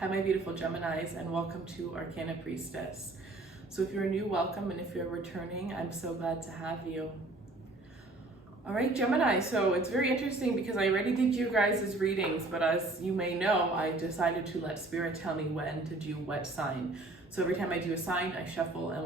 Hi my beautiful Geminis, and welcome to Arcana Priestess. So if you're new, welcome, and if you're returning, I'm so glad to have you. All right, Gemini, so it's very interesting because I already did you guys' readings, but as you may know, I decided to let Spirit tell me when to do what sign. So every time I do a sign, I shuffle, and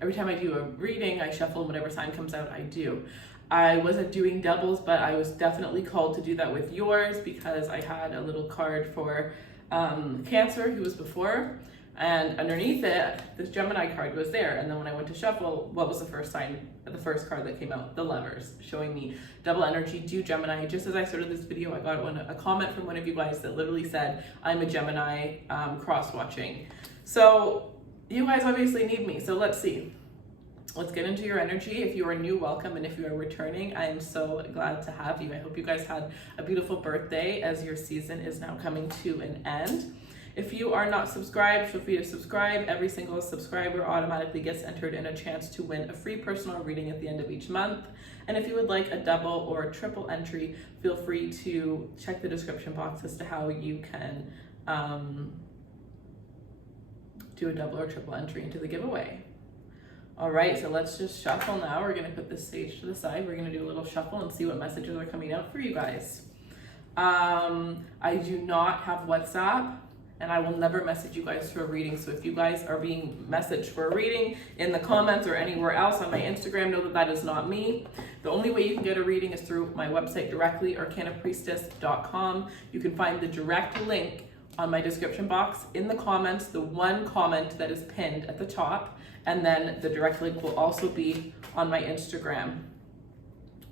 every time I do a reading, I shuffle, and whatever sign comes out, I do. I wasn't doing doubles, but I was definitely called to do that with yours because I had a little card for Cancer, who was before, and underneath it, this Gemini card was there. And then when I went to shuffle, what was the first sign, the first card that came out? The Lovers, showing me double energy, do Gemini. Just as I started this video, I got a comment from one of you guys that literally said, I'm a Gemini, cross-watching. So you guys obviously need me, so let's see. Let's get into your energy. If you are new, welcome, and if you are returning, I am so glad to have you. I hope you guys had a beautiful birthday as your season is now coming to an end. If you are not subscribed, feel free to subscribe. Every single subscriber automatically gets entered in a chance to win a free personal reading at the end of each month. And if you would like a double or a triple entry, feel free to check the description box as to how you can do a double or triple entry into the giveaway. All right, so let's just shuffle now. We're gonna put this sage to the side. We're gonna do a little shuffle and see what messages are coming out for you guys. I do not have WhatsApp, and I will never message you guys for a reading. So if you guys are being messaged for a reading in the comments or anywhere else on my Instagram, know that that is not me. The only way you can get a reading is through my website directly, arcanapriestess.com. You can find the direct link on my description box in the comments, the one comment that is pinned at the top, and then the direct link will also be on my Instagram.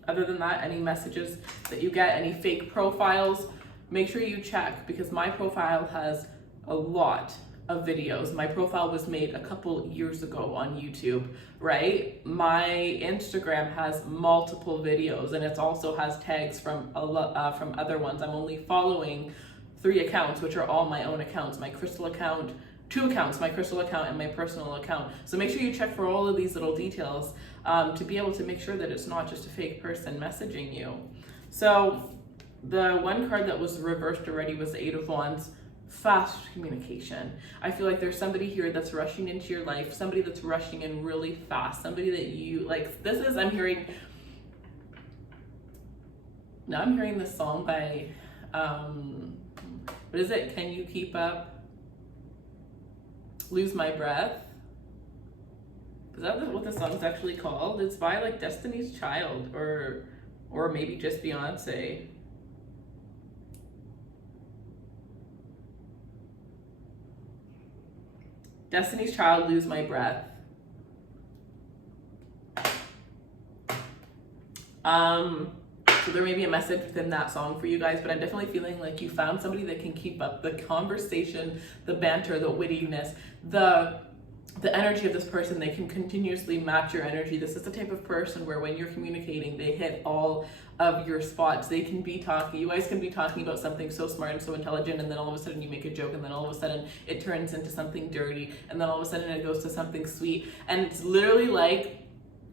Other than that, any messages that you get, any fake profiles, make sure you check, because my profile has a lot of videos. My profile was made a couple years ago on YouTube, right? My Instagram has multiple videos, and it also has tags from other ones. I'm only following 3 accounts, which are all my own accounts, my crystal account, 2 accounts, my crystal account and my personal account. So make sure you check for all of these little details to be able to make sure that it's not just a fake person messaging you. So the one card that was reversed already was the 8 of Wands, fast communication. I feel like there's somebody here that's rushing into your life, somebody that's rushing in really fast, somebody that you, like, I'm hearing this song by, what is it? Can You Keep Up? Lose My Breath. Is that what the song's actually called? It's by like Destiny's Child or maybe just Beyonce. Destiny's Child, Lose My Breath. So there may be a message within that song for you guys, but I'm definitely feeling like you found somebody that can keep up the conversation, the banter, the wittiness, the energy of this person. They can continuously match your energy. This is the type of person where when you're communicating, they hit all of your spots. They can be talking, you guys can be talking about something so smart and so intelligent, and then all of a sudden you make a joke, and then all of a sudden it turns into something dirty, and then all of a sudden it goes to something sweet. And it's literally like,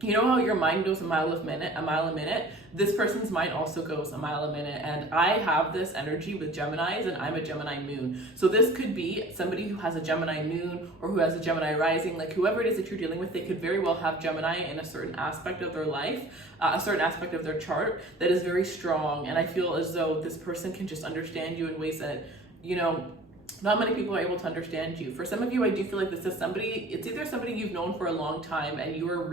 you know how your mind goes a mile a minute? This person's mind also goes a mile a minute. And I have this energy with Geminis, and I'm a Gemini moon. So this could be somebody who has a Gemini moon or who has a Gemini rising. Like whoever it is that you're dealing with, they could very well have Gemini in a certain aspect of their life, a certain aspect of their chart that is very strong. And I feel as though this person can just understand you in ways that, you know, not many people are able to understand you. For some of you, I do feel like this is somebody, it's either somebody you've known for a long time and you are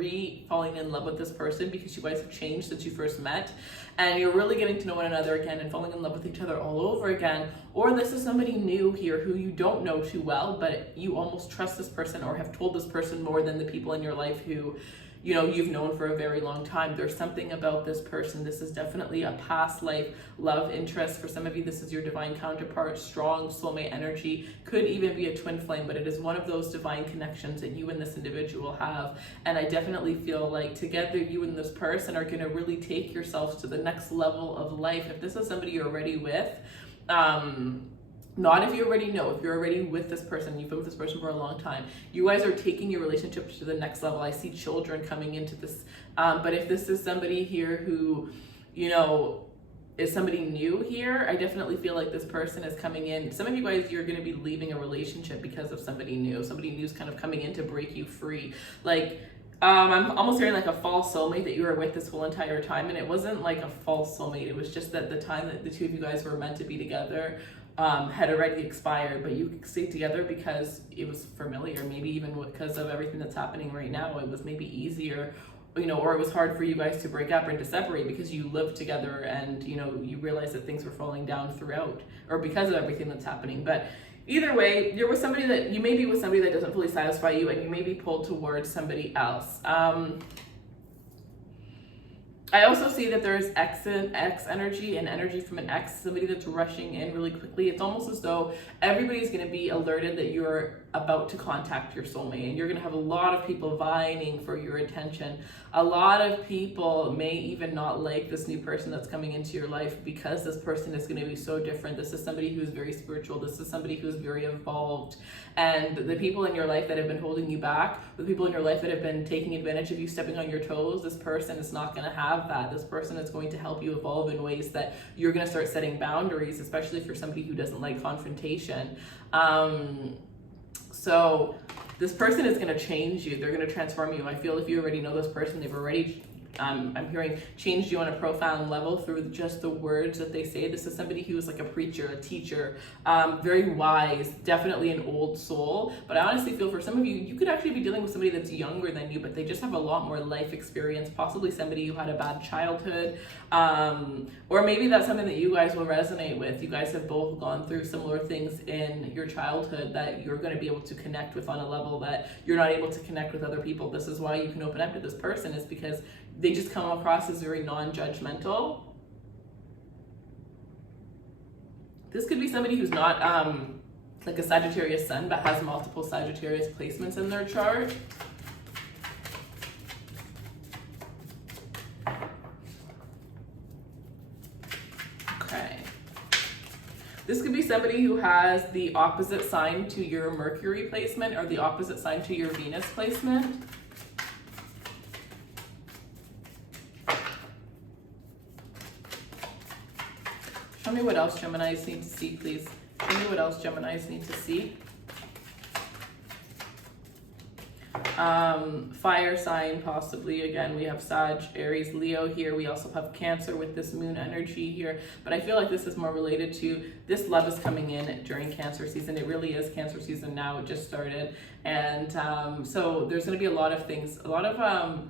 falling in love with this person because you guys have changed since you first met, and you're really getting to know one another again and falling in love with each other all over again. Or this is somebody new here who you don't know too well, but you almost trust this person or have told this person more than the people in your life who, you know, you've known for a very long time. There's something about this person. This is definitely a past life love interest. For some of you, this is your divine counterpart, strong soulmate energy, could even be a twin flame, but it is one of those divine connections that you and this individual have. And I definitely feel like together you and this person are going to really take yourselves to the next level of life. If this is somebody you're already with, not if you already know, if you're already with this person, you've been with this person for a long time, you guys are taking your relationship to the next level. I see children coming into this, but if this is somebody here who, you know, is somebody new here. I definitely feel like this person is coming in. Some of you guys, you're going to be leaving a relationship because of somebody new. Somebody new is kind of coming in to break you free. Like, I'm almost hearing like a false soulmate that you were with this whole entire time, and it wasn't like a false soulmate. It was just that the time that the two of you guys were meant to be together had already expired, but you stayed together because it was familiar, maybe even because of everything that's happening right now. It was maybe easier, you know, or it was hard for you guys to break up and to separate because you lived together and, you know, you realized that things were falling down throughout, or because of everything that's happening. But either way, you're with somebody that, you may be with somebody that doesn't fully satisfy you, and you may be pulled towards somebody else. I also see that there's X energy and energy from an ex, somebody that's rushing in really quickly. It's almost as though everybody's going to be alerted that you're about to contact your soulmate, and you're going to have a lot of people vying for your attention. A lot of people may even not like this new person that's coming into your life because this person is going to be so different. This is somebody who's very spiritual. This is somebody who's very evolved. And the people in your life that have been holding you back, the people in your life that have been taking advantage of you, stepping on your toes, this person is not going to have that. This person is going to help you evolve in ways that you're going to start setting boundaries, especially if you're somebody who doesn't like confrontation. So this person is going to change you. They're going to transform you. I feel if you already know this person, they've already, I'm hearing, changed you on a profound level through just the words that they say. This is somebody who is like a preacher, a teacher, very wise, definitely an old soul. But I honestly feel for some of you, you could actually be dealing with somebody that's younger than you, but they just have a lot more life experience, possibly somebody who had a bad childhood, or maybe that's something that you guys will resonate with. You guys have both gone through similar things in your childhood that you're going to be able to connect with on a level that you're not able to connect with other people. This is why you can open up to this person, is because they just come across as very non-judgmental. This could be somebody who's not like a Sagittarius sun, but has multiple Sagittarius placements in their chart. Okay. This could be somebody who has the opposite sign to your Mercury placement or the opposite sign to your Venus placement. Show me what else Geminis need to see, please. Show me what else Geminis need to see. Fire sign, possibly. Again, we have Sag, Aries, Leo here. We also have Cancer with this moon energy here. But I feel like this is more related to this love is coming in during Cancer season. It really is Cancer season now. It just started. And so there's going to be a lot of things, a lot of...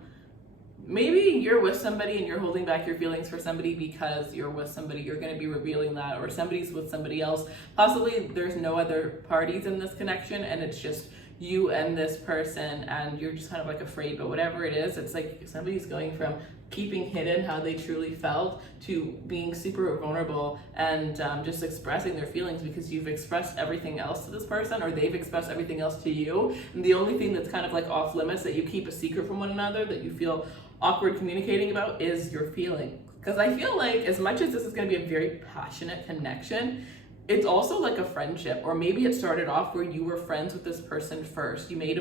maybe you're with somebody and you're holding back your feelings for somebody because you're with somebody. You're going to be revealing that, or somebody's with somebody else. Possibly there's no other parties in this connection and it's just you and this person, and you're just kind of like afraid. But whatever it is, it's like somebody's going from keeping hidden how they truly felt to being super vulnerable and just expressing their feelings because you've expressed everything else to this person, or they've expressed everything else to you. And the only thing that's kind of like off limits, that you keep a secret from one another, that you feel awkward communicating about, is your feeling. Because I feel like as much as this is going to be a very passionate connection, it's also like a friendship, or maybe it started off where you were friends with this person first. You might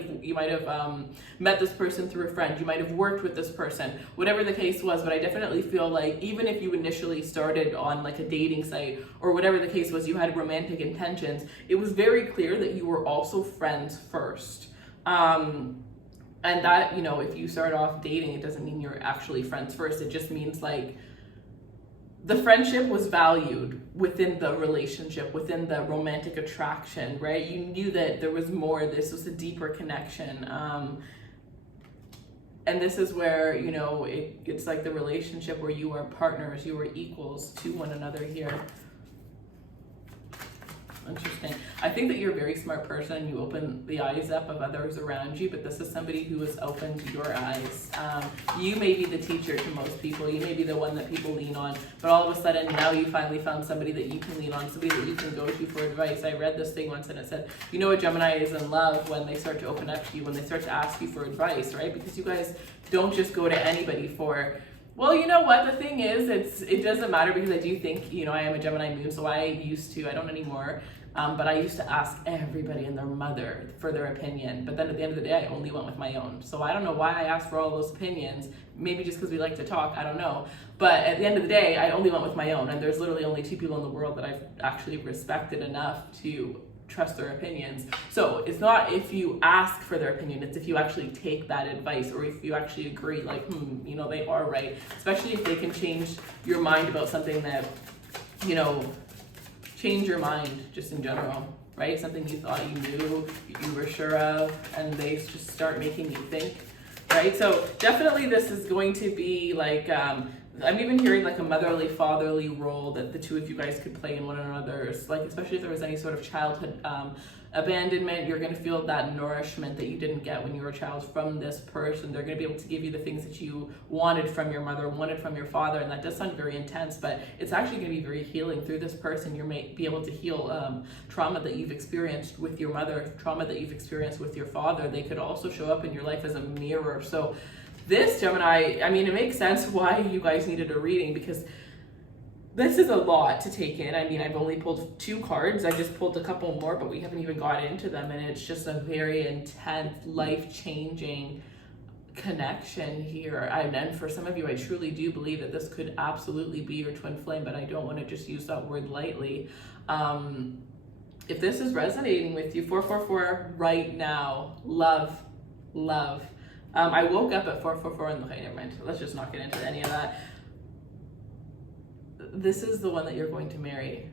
have met this person through a friend. You might have worked with this person, whatever the case was. But I definitely feel like even if you initially started on like a dating site or whatever the case was, you had romantic intentions, it was very clear that you were also friends first. And that, you know, if you start off dating, it doesn't mean you're actually friends first. It just means like the friendship was valued within the relationship, within the romantic attraction, right? You knew that there was more. This was a deeper connection. And this is where, you know, it's like the relationship where you are partners, you are equals to one another here. Interesting. I think that you're a very smart person. You open the eyes up of others around you, but this is somebody who has opened your eyes. You may be the teacher to most people. You may be the one that people lean on, but all of a sudden now you finally found somebody that you can lean on, somebody that you can go to for advice. I read this thing once and it said, you know, a Gemini is in love when they start to open up to you, when they start to ask you for advice, right? Because you guys don't just go to anybody for Well, you know what? The thing is, it doesn't matter because I do think, you know, I am a Gemini moon, so I don't anymore, but I used to ask everybody and their mother for their opinion. But then at the end of the day, I only went with my own. So I don't know why I asked for all those opinions. Maybe just because we like to talk, I don't know. But at the end of the day, I only went with my own. And there's literally only 2 people in the world that I've actually respected enough to trust their opinions. So it's not if you ask for their opinion, it's if you actually take that advice, or if you actually agree, like, you know, they are right. Especially if they can change your mind about something that, you know, change your mind just in general, right? Something you thought you knew, you were sure of, and they just start making you think, right? So definitely this is going to be like, I'm even hearing like a motherly, fatherly role that the 2 of you guys could play in one another's, like, especially if there was any sort of childhood abandonment, you're going to feel that nourishment that you didn't get when you were a child from this person. They're going to be able to give you the things that you wanted from your mother, wanted from your father, and that does sound very intense, but it's actually going to be very healing. Through this person, you may be able to heal trauma that you've experienced with your mother, trauma that you've experienced with your father. They could also show up in your life as a mirror. So this, Gemini, I mean, it makes sense why you guys needed a reading, because this is a lot to take in. I mean, I've only pulled 2 cards. I just pulled a couple more, but we haven't even got into them. And it's just a very intense, life-changing connection here. And for some of you, I truly do believe that this could absolutely be your twin flame, but I don't want to just use that word lightly. If this is resonating with you, 444 right now, love. I woke up at 444 and okay, never mind. Let's just not get into any of that. This is the one that you're going to marry.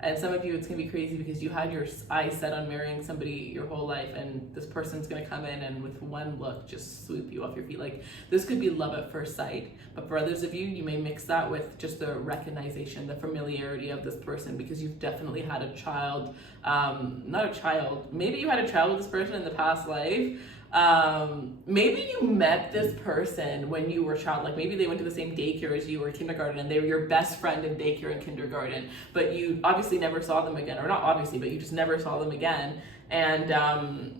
And some of you, it's gonna be crazy because you had your eyes set on marrying somebody your whole life, and this person's gonna come in and with one look just swoop you off your feet. Like, this could be love at first sight. But for others of you, you may mix that with just the recognition, the familiarity of this person, because you've definitely had a child, not a child, maybe you had a child with this person in the past life. Maybe you met this person when you were a child, like maybe they went to the same daycare as you or kindergarten, and they were your best friend in daycare and kindergarten, but you obviously never saw them again, or not obviously, but you just never saw them again. And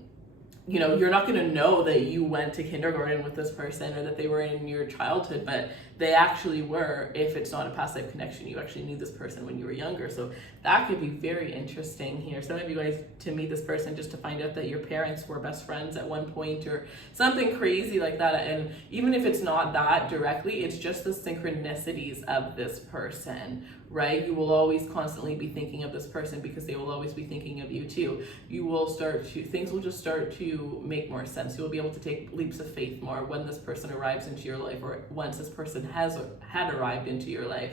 you know, you're not going to know that you went to kindergarten with this person or that they were in your childhood, but they actually were. If it's not a past life connection, you actually knew this person when you were younger. So that could be very interesting here. Some of you guys to meet this person just to find out that your parents were best friends at one point or something crazy like that. And even if it's not that directly, it's just the synchronicities of this person, right? You will always constantly be thinking of this person because they will always be thinking of you too. You will things will just start to make more sense. You will be able to take leaps of faith more when this person arrives into your life, or once this person had arrived into your life.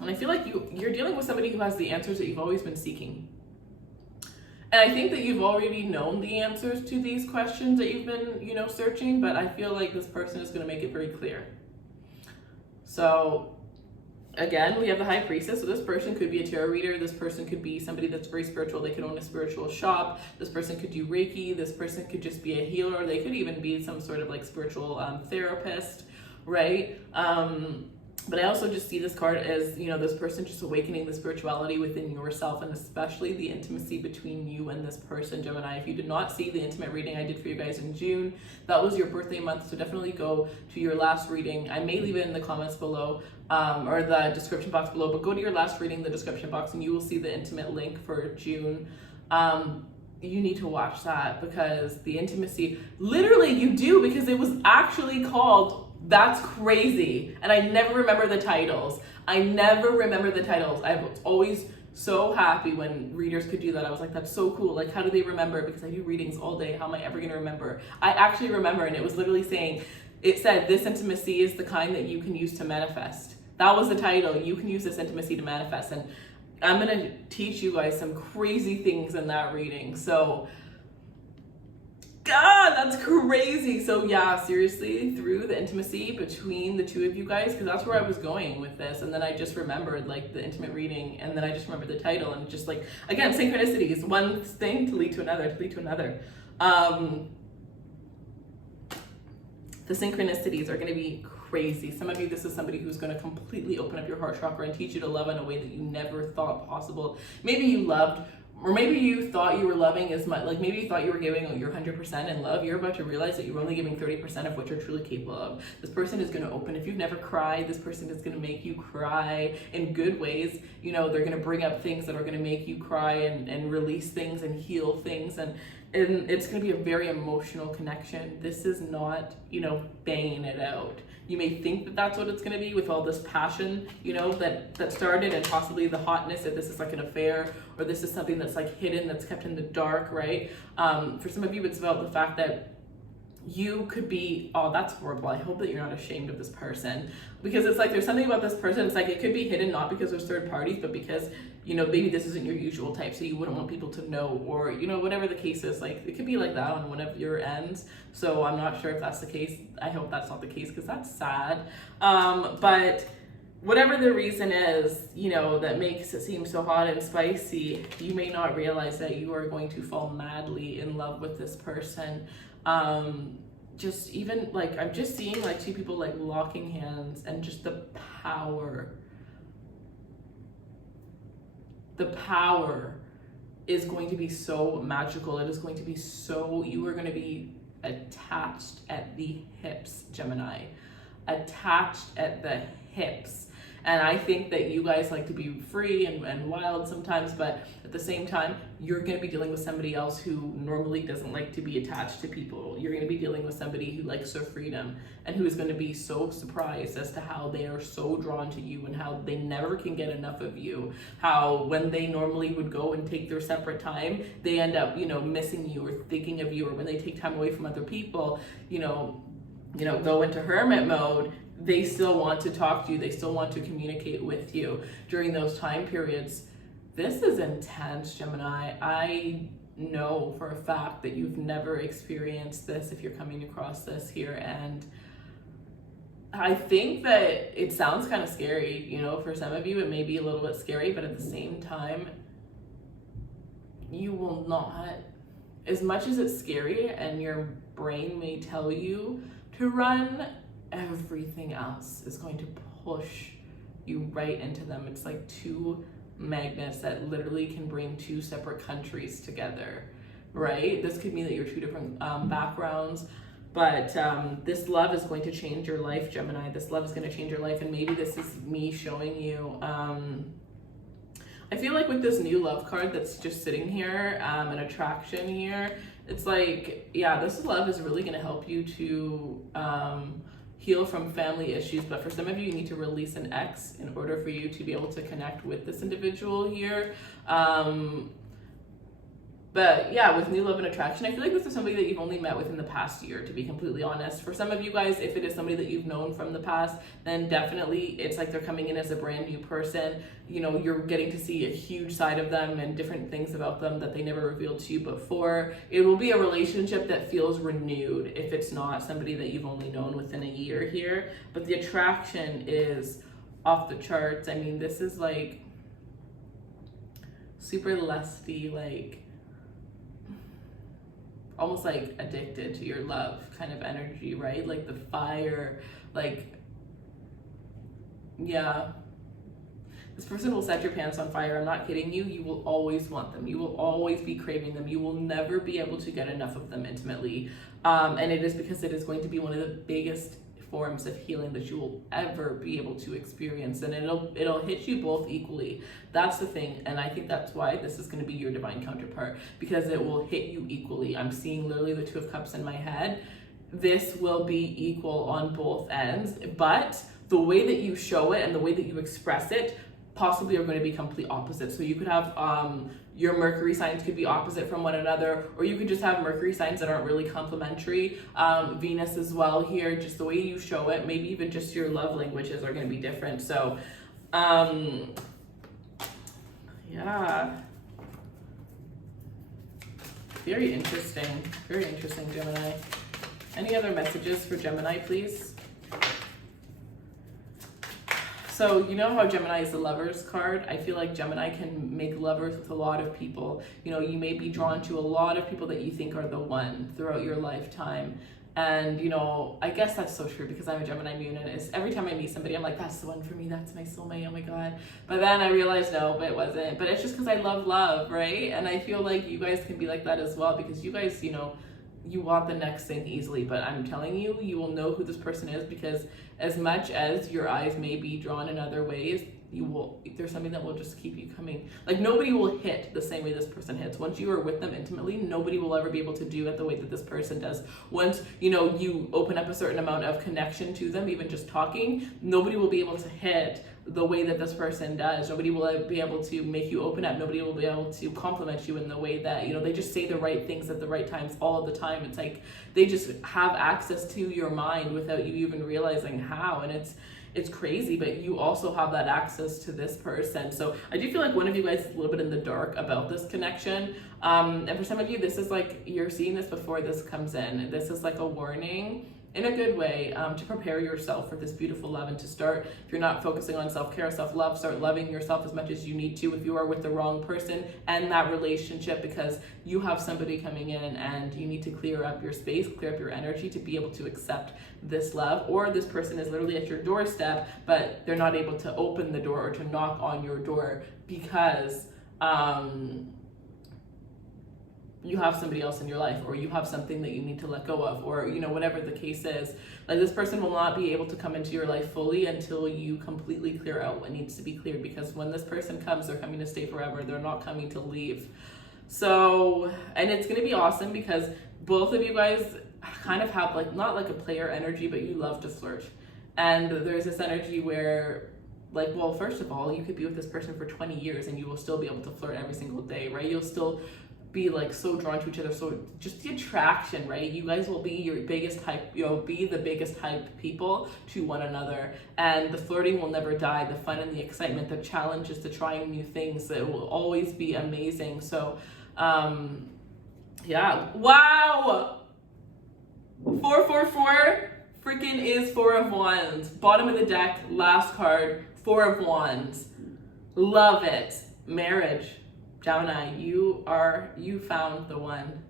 And I feel like you're dealing with somebody who has the answers that you've always been seeking. And I think that you've already known the answers to these questions that you've been, you know, searching, but I feel like this person is going to make it very clear. So again, we have the High Priestess. So this person could be a tarot reader. This person could be somebody that's very spiritual. They could own a spiritual shop. This person could do Reiki. This person could just be a healer. They could even be some sort of like spiritual therapist, right? But I also just see this card as, you know, this person just awakening the spirituality within yourself, and especially the intimacy between you and this person, Gemini. If you did not see the intimate reading I did for you guys in June, that was your birthday month, so definitely go to your last reading. I may leave it in the comments below, or the description box below, but go to your last reading, the description box, and you will see the intimate link for June. You need to watch that because the intimacy, literally you do, because it was actually called That's Crazy. And I never remember the titles. I'm always so happy when readers could do that. I was like, that's so cool. Like, how do they remember? Because I do readings all day. How am I ever going to remember? I actually remember, and it was literally saying, it said, this intimacy is the kind that you can use to manifest. That was the title. You can use this intimacy to manifest. And I'm going to teach you guys some crazy things in that reading. So, God, that's crazy. So yeah, seriously, through the intimacy between the 2 of you guys, because that's where I was going with this. And then I just remembered like the intimate reading, and then I just remembered the title, and just like, again, synchronicities, one thing to lead to another, the synchronicities are going to be crazy. Some of you, this is somebody who's going to completely open up your heart chakra and teach you to love in a way that you never thought possible. Maybe you loved or maybe you thought you were loving as much, like maybe you thought you were giving your 100% in love. You're about to realize that you're only giving 30% of what you're truly capable of. This person is going to open. If you've never cried, this person is going to make you cry in good ways. You know, they're going to bring up things that are going to make you cry and release things and heal things. And it's going to be a very emotional connection. This is not, you know, banging it out. You may think that that's what it's going to be with all this passion, you know, that started, and possibly the hotness, that this is like an affair, or this is something that's like hidden, that's kept in the dark, right? For some of you, it's about the fact that you could be, oh, that's horrible. I hope that you're not ashamed of this person, because it's like there's something about this person. It's like it could be hidden, not because there's third parties, but because, you know, maybe this isn't your usual type, so you wouldn't want people to know, or, you know, whatever the case is. Like it could be like that on one of your ends. So I'm not sure if that's the case. I hope that's not the case, because that's sad. But whatever the reason is, you know, that makes it seem so hot and spicy, you may not realize that you are going to fall madly in love with this person. Just even like, I'm just seeing like two people like locking hands, and just the power is going to be so magical. It is going to be so, you are going to be attached at the hips, Gemini, attached at the hips. And I think that you guys like to be free and wild sometimes, but at the same time, you're going to be dealing with somebody else who normally doesn't like to be attached to people. You're going to be dealing with somebody who likes their freedom, and who is going to be so surprised as to how they are so drawn to you, and how they never can get enough of you. How when they normally would go and take their separate time, they end up, you know, missing you or thinking of you, or when they take time away from other people, you know, go into hermit mode, they still want to talk to you. They still want to communicate with you during those time periods. This is intense, Gemini. I know for a fact that you've never experienced this if you're coming across this here. And I think that it sounds kind of scary, you know, for some of you, it may be a little bit scary, but at the same time, you will not, as much as it's scary and your brain may tell you to run, everything else is going to push you right into them. It's like two magnets that literally can bring two separate countries together, right? This could mean that you're two different backgrounds, but this love is going to change your life, Gemini. This love is going to change your life, and maybe this is me showing you, I feel like with this new love card that's just sitting here, an attraction here, it's like, yeah, this love is really going to help you to heal from family issues. But for some of you, you need to release an ex in order for you to be able to connect with this individual here. But yeah, with new love and attraction, I feel like this is somebody that you've only met within the past year, to be completely honest. For some of you guys, if it is somebody that you've known from the past, then definitely it's like they're coming in as a brand new person. You know, you're getting to see a huge side of them and different things about them that they never revealed to you before. It will be a relationship that feels renewed if it's not somebody that you've only known within a year here. But the attraction is off the charts. I mean, this is like super lusty, like almost like addicted to your love kind of energy, right? Like the fire, like, yeah. This person will set your pants on fire. I'm not kidding you. You will always want them. You will always be craving them. You will never be able to get enough of them intimately. And it is because it is going to be one of the biggest forms of healing that you will ever be able to experience, and it'll hit you both equally. That's the thing, and I think that's why this is going to be your divine counterpart, because it will hit you equally. I'm seeing literally the Two of Cups in my head. This will be equal on both ends, but the way that you show it and the way that you express it possibly are going to be complete opposites. So you could have your Mercury signs could be opposite from one another, or you could just have Mercury signs that aren't really complementary. Venus as well here, just the way you show it, maybe even just your love languages are going to be different. So yeah, very interesting, Gemini. Any other messages for Gemini, please? So you know how Gemini is the Lovers card? I feel like Gemini can make lovers with a lot of people. You know, you may be drawn to a lot of people that you think are the one throughout your lifetime. And, you know, I guess that's so true because I'm a Gemini moon, and it's, every time I meet somebody, I'm like, that's the one for me, that's my soulmate, oh my God. But then I realized, no, but it wasn't. But it's just because I love, right? And I feel like you guys can be like that as well, because you guys, you know, you want the next thing easily. But I'm telling you, you will know who this person is, because as much as your eyes may be drawn in other ways, you will, there's something that will just keep you coming. Like, nobody will hit the same way this person hits. Once you are with them intimately, nobody will ever be able to do it the way that this person does. Once, you know, you open up a certain amount of connection to them, even just talking, nobody will be able to hit the way that this person does. Nobody will be able to make you open up. Nobody will be able to compliment you in the way that, you know, they just say the right things at the right times all of the time. It's like they just have access to your mind without you even realizing how. And it's crazy, but you also have that access to this person. So I do feel like one of you guys is a little bit in the dark about this connection. And for some of you, this is like, you're seeing this before this comes in. This is like a warning in a good way, to prepare yourself for this beautiful love, and to start, if you're not focusing on self-care, self-love, start loving yourself as much as you need to if you are with the wrong person and that relationship, because you have somebody coming in and you need to clear up your space, clear up your energy to be able to accept this love. Or this person is literally at your doorstep, but they're not able to open the door or to knock on your door because you have somebody else in your life, or you have something that you need to let go of, or, you know, whatever the case is. Like, this person will not be able to come into your life fully until you completely clear out what needs to be cleared, because when this person comes, they're coming to stay forever. They're not coming to leave. So, and it's going to be awesome because both of you guys kind of have like, not like a player energy, but you love to flirt. And there's this energy where, like, well, first of all, you could be with this person for 20 years and you will still be able to flirt every single day, right? You'll still be like so drawn to each other. So just the attraction, right? You guys will be your biggest hype, you'll be the biggest hype people to one another. And the flirting will never die. The fun and the excitement, the challenge is to trying new things. It will always be amazing. So, yeah. Wow! 444 freaking is 4 of Wands. Bottom of the deck, last card, 4 of Wands. Love it. Marriage. Gemini, you found the one.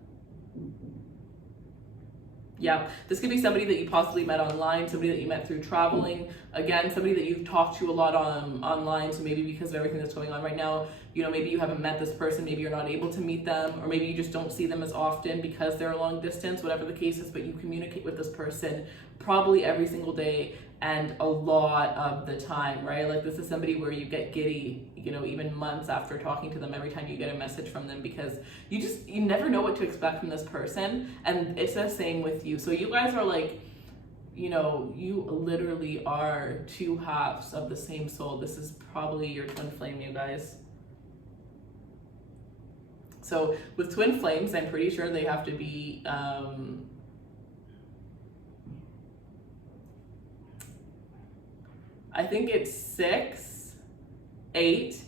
Yeah, this could be somebody that you possibly met online, somebody that you met through traveling. Again, somebody that you've talked to a lot on online. So maybe because of everything that's going on right now, you know, maybe you haven't met this person, maybe you're not able to meet them, or maybe you just don't see them as often because they're a long distance, whatever the case is, but you communicate with this person probably every single day and a lot of the time, right? Like, this is somebody where you get giddy, you know, even months after talking to them, every time you get a message from them, because you never know what to expect from this person. And it's the same with you. So you guys are like, you know, you literally are two halves of the same soul. This is probably your twin flame, you guys. So with twin flames, I'm pretty sure they have to be, I think it's 6, 8,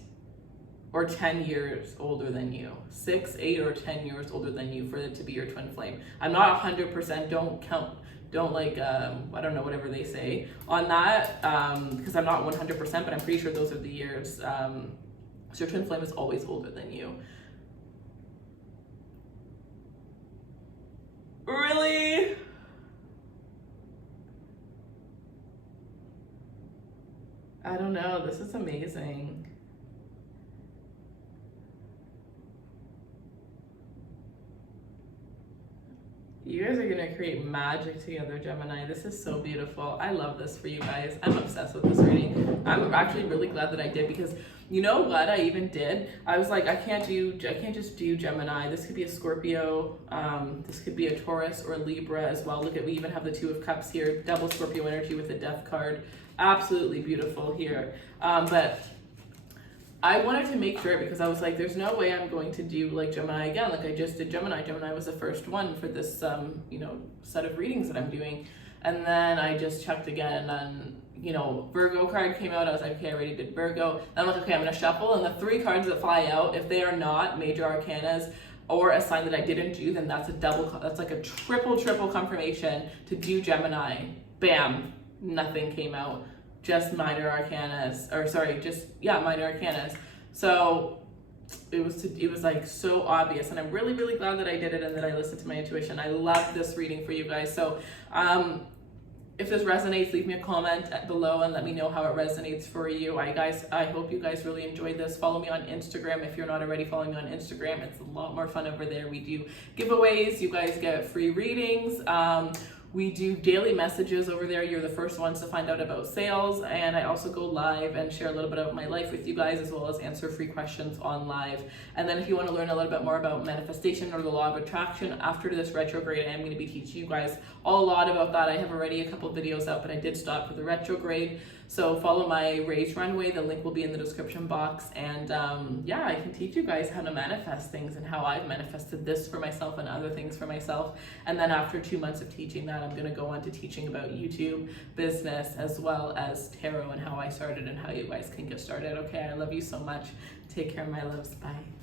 or 10 years older than you. 6, 8, or 10 years older than you for it to be your twin flame. I'm not 100%, don't count, don't like, I don't know, whatever they say on that, because I'm not 100%, but I'm pretty sure those are the years. So your twin flame is always older than you. Really? I don't know, this is amazing. You guys are gonna create magic together, Gemini. This is so beautiful. I love this for you guys. I'm obsessed with this reading. I'm actually really glad that I did, because you know what I even did? I was like, I can't just do Gemini. This could be a Scorpio. This could be a Taurus or a Libra as well. Look at, we even have the 2 of Cups here. Double Scorpio energy with the Death card. Absolutely beautiful here. But I wanted to make sure, because I was like, there's no way I'm going to do like Gemini again. Like, I just did Gemini. Gemini was the first one for this, you know, set of readings that I'm doing. And then I just checked again, and you know, Virgo card came out. I was like, okay, I already did Virgo. Then I'm like, okay, I'm gonna shuffle, and the 3 cards that fly out, if they are not major arcanas or a sign that I didn't do, then that's a double, that's like a triple confirmation to do Gemini. Bam, nothing came out. Just minor arcanas, or sorry, just, yeah, minor arcanas. So it was like so obvious, and I'm really, really glad that I did it and that I listened to my intuition. I love this reading for you guys. So if this resonates, leave me a comment below and let me know how it resonates for you. I hope you guys really enjoyed this. Follow me on Instagram if you're not already following me on Instagram. It's a lot more fun over there. We do giveaways. You guys get free readings. We do daily messages over there. You're the first ones to find out about sales. And I also go live and share a little bit of my life with you guys, as well as answer free questions on live. And then if you want to learn a little bit more about manifestation or the law of attraction, after this retrograde, I am going to be teaching you guys a lot about that. I have already a couple videos out, but I did stop for the retrograde. So follow my Raise Runway. The link will be in the description box. And yeah, I can teach you guys how to manifest things and how I've manifested this for myself and other things for myself. And then after 2 months of teaching that, I'm going to go on to teaching about YouTube, business, as well as tarot and how I started and how you guys can get started. Okay, I love you so much. Take care, my loves. Bye.